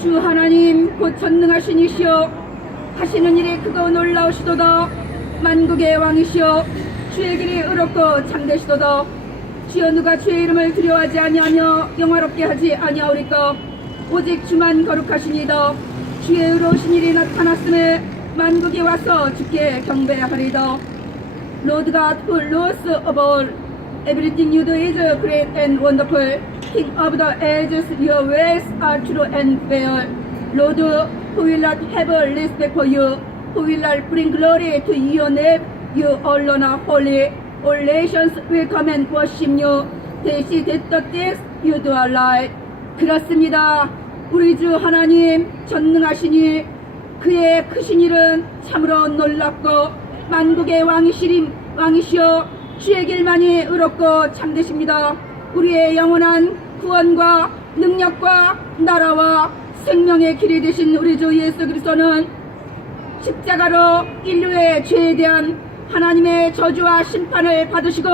주 하나님 곧 전능하신 이시여 하시는 일이 크고 놀라우시도다. 만국의 왕이시여 주의 길이 의롭고 참되시도다. 주여 누가 주의 이름을 두려워하지 아니하며 영화롭게 하지 아니하오리까. 오직 주만 거룩하시니이다. 주의 의로우신 일이 나타났음에 만국이 와서 주께 경배하리이다. Lord God who rules of all, everything you do is great and wonderful. King of the ages, your ways are true and fair. Lord, who will not have respect for you, who will not bring glory to your name, you alone are holy. All nations will come and worship you. They see that the things you do are right. 그렇습니다. 우리 주 하나님 전능하시니 그의 크신 일은 참으로 놀랍고 만국의 왕이시여 주의 길만이 의롭고 참되십니다. 우리의 영원한 구원과 능력과 나라와 생명의 길이 되신 우리 주 예수 그리스도는 십자가로 인류의 죄에 대한 하나님의 저주와 심판을 받으시고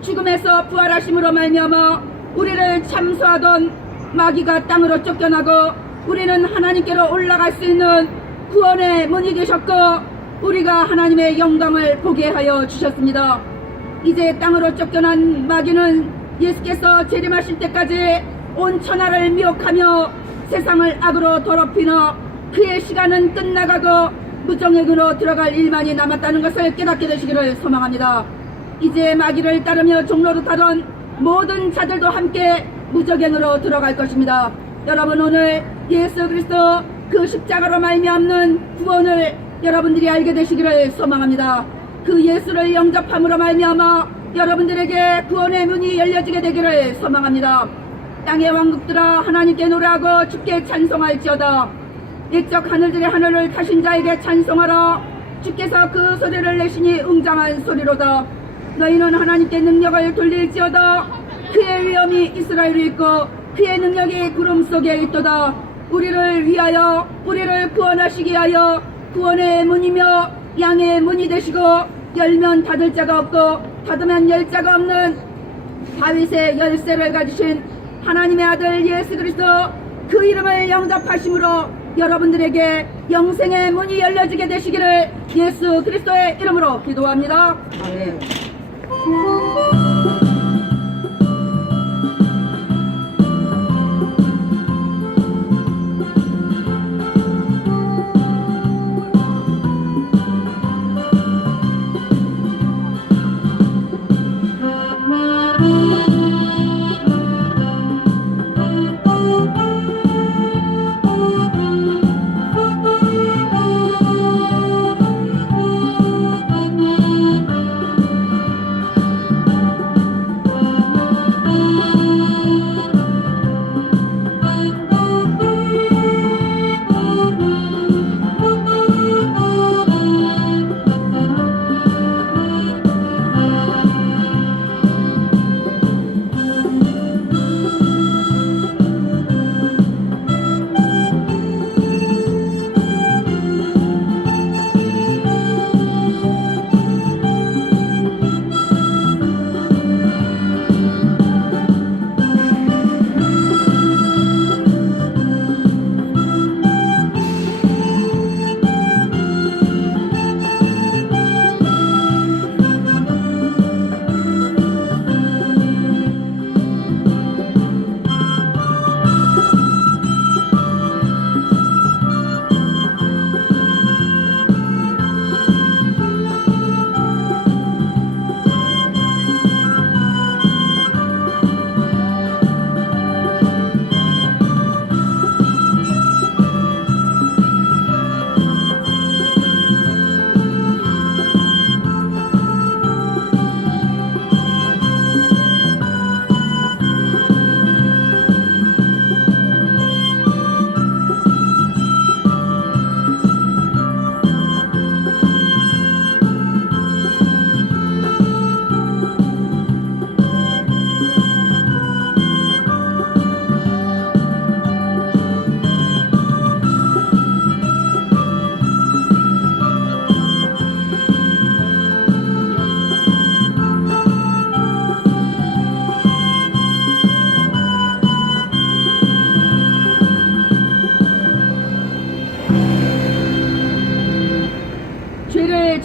죽음에서 부활하심으로 말미암아 우리를 참소하던 마귀가 땅으로 쫓겨나고 우리는 하나님께로 올라갈 수 있는 구원의 문이 되셨고 우리가 하나님의 영광을 보게 하여 주셨습니다. 이제 땅으로 쫓겨난 마귀는 예수께서 재림하실 때까지 온 천하를 미혹하며 세상을 악으로 더럽히나 그의 시간은 끝나가고 무정액으로 들어갈 일만이 남았다는 것을 깨닫게 되시기를 소망합니다. 이제 마귀를 따르며 종로로 타던 모든 자들도 함께 무적행으로 들어갈 것입니다. 여러분 오늘 예수 그리스도 그 십자가로 말미암는 구원을 여러분들이 알게 되시기를 소망합니다. 그 예수를 영접함으로 말미암아 여러분들에게 구원의 문이 열려지게 되기를 소망합니다. 땅의 왕국들아 하나님께 노래하고 주께 찬송할지어다. 일적 하늘들의 하늘을 타신 자에게 찬송하라. 주께서 그 소리를 내시니 웅장한 소리로다. 너희는 하나님께 능력을 돌릴지어다. 그의 위엄이 이스라엘에 있고 그의 능력이 구름 속에 있도다. 우리를 위하여 우리를 구원하시기 위하여 구원의 문이며 양의 문이 되시고 열면 닫을 자가 없고 닫으면 열 자가 없는 다윗의 열쇠를 가지신 하나님의 아들 예수 그리스도 그 이름을 영접하심으로 여러분들에게 영생의 문이 열려지게 되시기를 예수 그리스도의 이름으로 기도합니다. 아멘.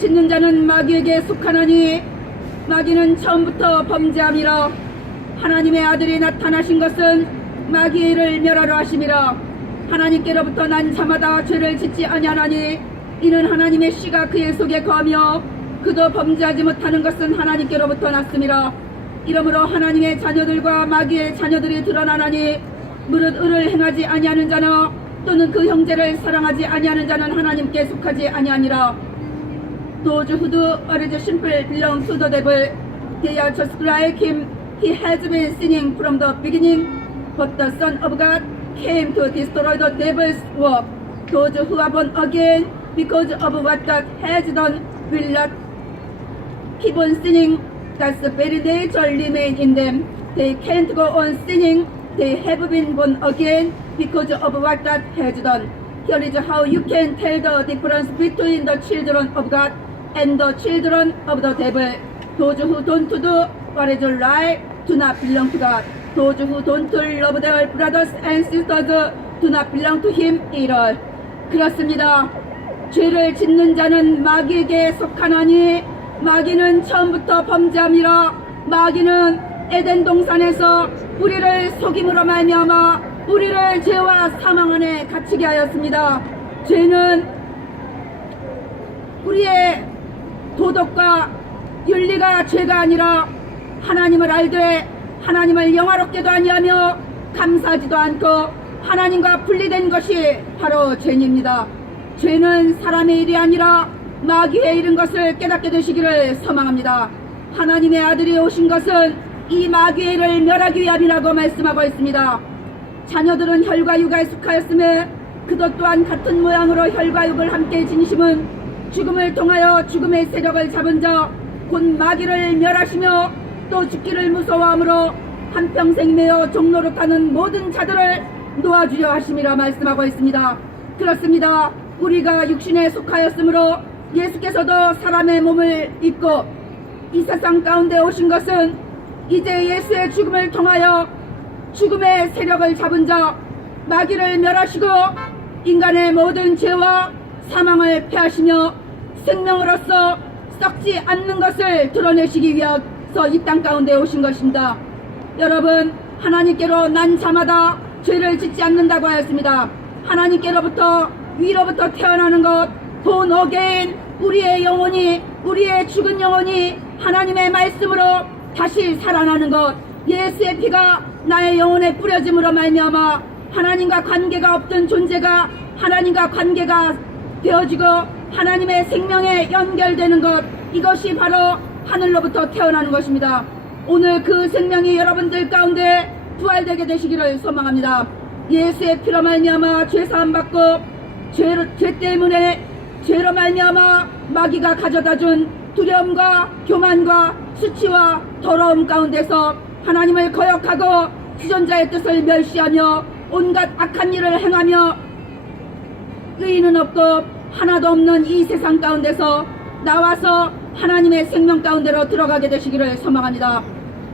짓는 자는 마귀에게 속하나니 마귀는 처음부터 범죄함이라. 하나님의 아들이 나타나신 것은 마귀의 일을 멸하려 하심이라. 하나님께로부터 난 자마다 죄를 짓지 아니하나니 이는 하나님의 씨가 그의 속에 거하며 그도 범죄하지 못하는 것은 하나님께로부터 났음이라. 이러므로 하나님의 자녀들과 마귀의 자녀들이 드러나나니 무릇 의를 행하지 아니하는 자나 또는 그 형제를 사랑하지 아니하는 자는 하나님께 속하지 아니하니라. Those who do what is simple belong to the devil. They are just like him. He has been sinning from the beginning. But the Son of God came to destroy the devil's work. Those who are born again because of what God has done will not keep on sinning. God's very nature remains in them. They can't go on sinning. They have been born again because of what God has done. Here is how you can tell the difference between the children of God and the children of the devil. Those who don't do what is right do not belong to God. Those who don't love their brothers and sisters do not belong to Him either. 그렇습니다. 죄를 짓는 자는 마귀에게 속하나니 마귀는 처음부터 범죄함이라. 마귀는 에덴 동산에서 우리를 속임으로 말미암아 우리를 죄와 사망 안에 갇히게 하였습니다. 죄는 우리의 도덕과 윤리가 죄가 아니라 하나님을 알되 하나님을 영화롭게도 아니하며 감사하지도 않고 하나님과 분리된 것이 바로 죄입니다. 죄는 사람의 일이 아니라 마귀의 일인 것을 깨닫게 되시기를 소망합니다. 하나님의 아들이 오신 것은 이 마귀의 일을 멸하기 위함이라고 말씀하고 있습니다. 자녀들은 혈과 육에 속하였음에 그것 또한 같은 모양으로 혈과 육을 함께 지니심은 죽음을 통하여 죽음의 세력을 잡은 자 곧 마귀를 멸하시며 또 죽기를 무서워하므로 한평생 매어 종노릇하는 모든 자들을 놓아주려 하심이라 말씀하고 있습니다. 그렇습니다. 우리가 육신에 속하였으므로 예수께서도 사람의 몸을 입고 이 세상 가운데 오신 것은 이제 예수의 죽음을 통하여 죽음의 세력을 잡은 자 마귀를 멸하시고 인간의 모든 죄와 사망을 패하시며 생명으로서 썩지 않는 것을 드러내시기 위해서 이 땅 가운데 오신 것입니다. 여러분, 하나님께로 난 자마다 죄를 짓지 않는다고 하였습니다. 하나님께로부터 위로부터 태어나는 것, born again, 우리의 영혼이, 우리의 죽은 영혼이 하나님의 말씀으로 다시 살아나는 것, 예수의 피가 나의 영혼에 뿌려짐으로 말미암아 하나님과 관계가 없던 존재가 하나님과 관계가 되어지고 하나님의 생명에 연결되는 것, 이것이 바로 하늘로부터 태어나는 것입니다. 오늘 그 생명이 여러분들 가운데 부활되게 되시기를 소망합니다. 예수의 피로 말미암아 죄사함 받고 죄 때문에 죄로 말미암아 마귀가 가져다준 두려움과 교만과 수치와 더러움 가운데서 하나님을 거역하고 지존자의 뜻을 멸시하며 온갖 악한 일을 행하며 의인은 없고 하나도 없는 이 세상 가운데서 나와서 하나님의 생명 가운데로 들어가게 되시기를 소망합니다.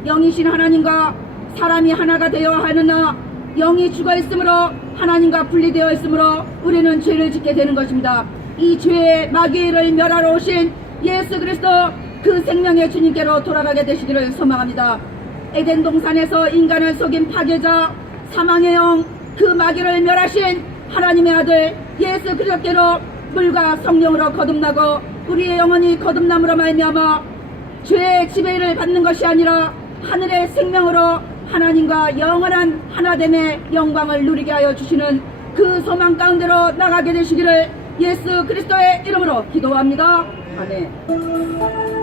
영이신 하나님과 사람이 하나가 되어야 하느나 영이 죽어 있으므로 하나님과 분리되어 있으므로 우리는 죄를 짓게 되는 것입니다. 이 죄의 마귀의 일을 멸하러 오신 예수 그리스도 그 생명의 주님께로 돌아가게 되시기를 소망합니다. 에덴 동산에서 인간을 속인 파괴자 사망의 영 그 마귀를 멸하신 하나님의 아들 예수 그리스도께로 물과 성령으로 거듭나고 우리의 영혼이 거듭남으로 말미암아 죄의 지배를 받는 것이 아니라 하늘의 생명으로 하나님과 영원한 하나됨의 영광을 누리게 하여 주시는 그 소망 가운데로 나가게 되시기를 예수 그리스도의 이름으로 기도합니다. 아멘.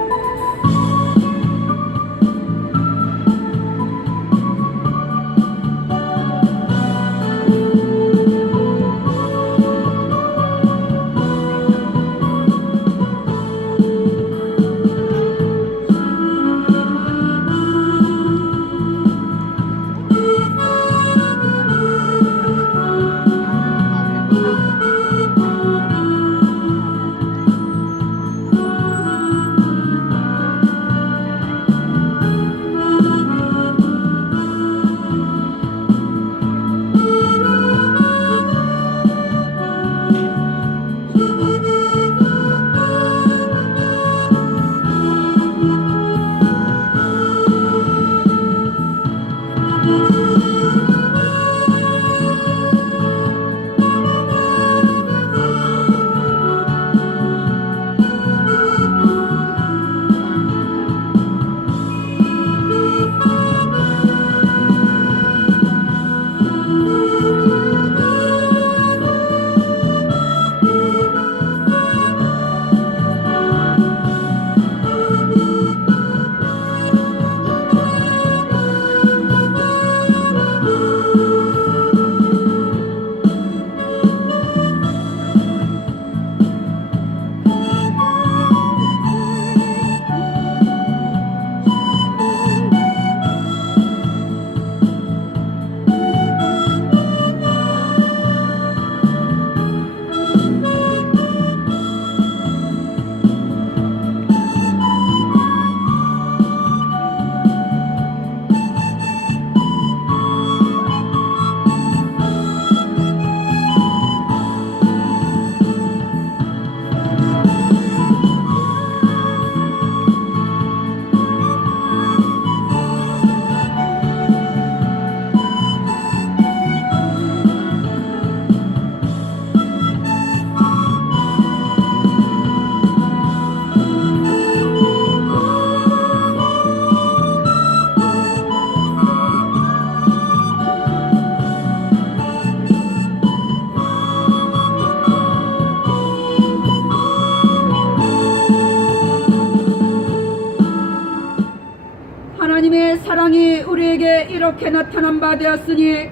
하나님이 우리에게 이렇게 나타난 바 되었으니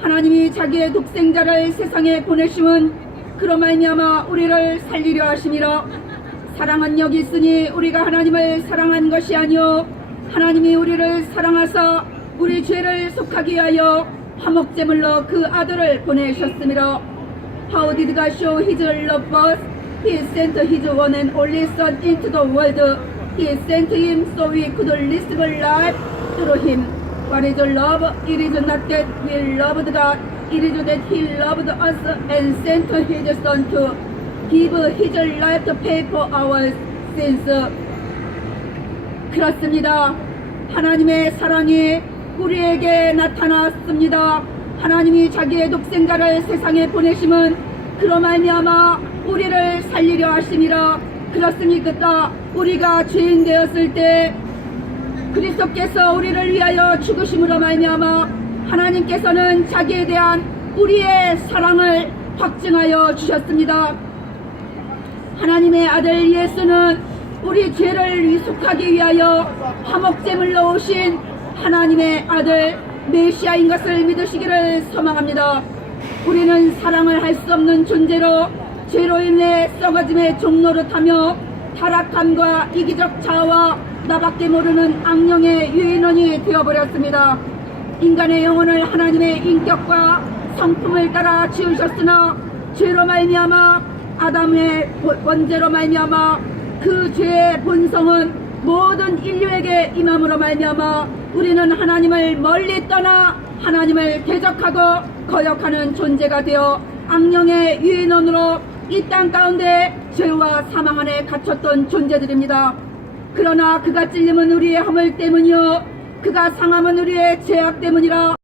하나님이 자기의 독생자를 세상에 보내심은 그로 말미암아 우리를 살리려 하심이라. 사랑은 여기 있으니 우리가 하나님을 사랑한 것이 아니요 하나님이 우리를 사랑하사 우리 죄를 속하기 위하여 화목제물로 그 아들을 보내셨음이라. How did God show His love for us? He sent His one and only Son into the world. He sent Him so we could receive life through Him. What is love? It is not that we loved God. It is that He loved us and sent His Son to give His life to pay for our sins. 그렇습니다. 하나님의 사랑이 우리에게 나타났습니다. 하나님이 자기의 독생자를 세상에 보내심은 그로 말미암아 우리를 살리려 하심이라. 그렇습니까? 우리가 죄인 되었을 때 그리스도께서 우리를 위하여 죽으심으로 말미암아 하나님께서는 자기에 대한 우리의 사랑을 확증하여 주셨습니다. 하나님의 아들 예수는 우리 죄를 위속하기 위하여 화목제물로 오신 하나님의 아들 메시아인 것을 믿으시기를 소망합니다. 우리는 사랑을 할 수 없는 존재로 죄로 인해 썩어짐의 종노릇하며 타락함과 이기적 자아와 나밖에 모르는 악령의 유인원이 되어버렸습니다. 인간의 영혼을 하나님의 인격과 성품을 따라 지으셨으나 죄로 말미암아 아담의 원죄로 말미암아 그 죄의 본성은 모든 인류에게 임함으로 말미암아 우리는 하나님을 멀리 떠나 하나님을 대적하고 거역하는 존재가 되어 악령의 유인원으로 이 땅 가운데 죄와 사망 안에 갇혔던 존재들입니다. 그러나 그가 찔림은 우리의 허물 때문이요 그가 상함은 우리의 죄악 때문이라.